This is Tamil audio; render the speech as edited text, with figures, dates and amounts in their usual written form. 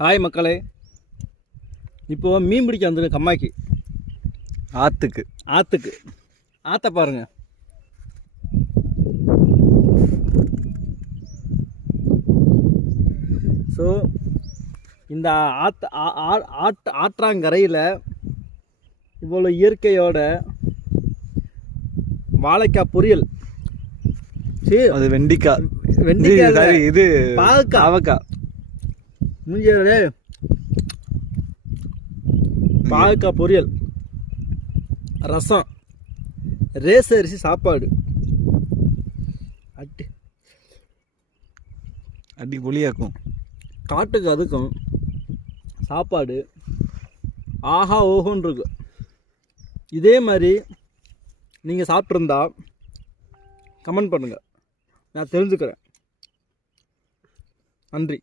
ஹாய் மக்களே, இப்போது மீன் பிடிக்க வந்துடும் கம்மாய்க்கு. ஆற்றுக்கு ஆற்றை பாருங்கள். ஸோ இந்த ஆற்றாங்கரையில் இவ்வளோ இயற்கையோட வாழைக்காய் பொரியல், அது வெண்டிக்காய் இது பாவக்காய் முடிஞ்சே பாவக்காய் பொரியல், ரசம், ரேஸ் அரிசி சாப்பாடு அடிப்பொலியாக்கும். காட்டுக்கு அதுக்கும் சாப்பாடு ஆஹா ஓஹோன்னு இருக்கு. இதே மாதிரி நீங்கள் சாப்பிட்ருந்தா கமெண்ட் பண்ணுங்கள், நான் தெரிஞ்சுக்கிறேன். நன்றி.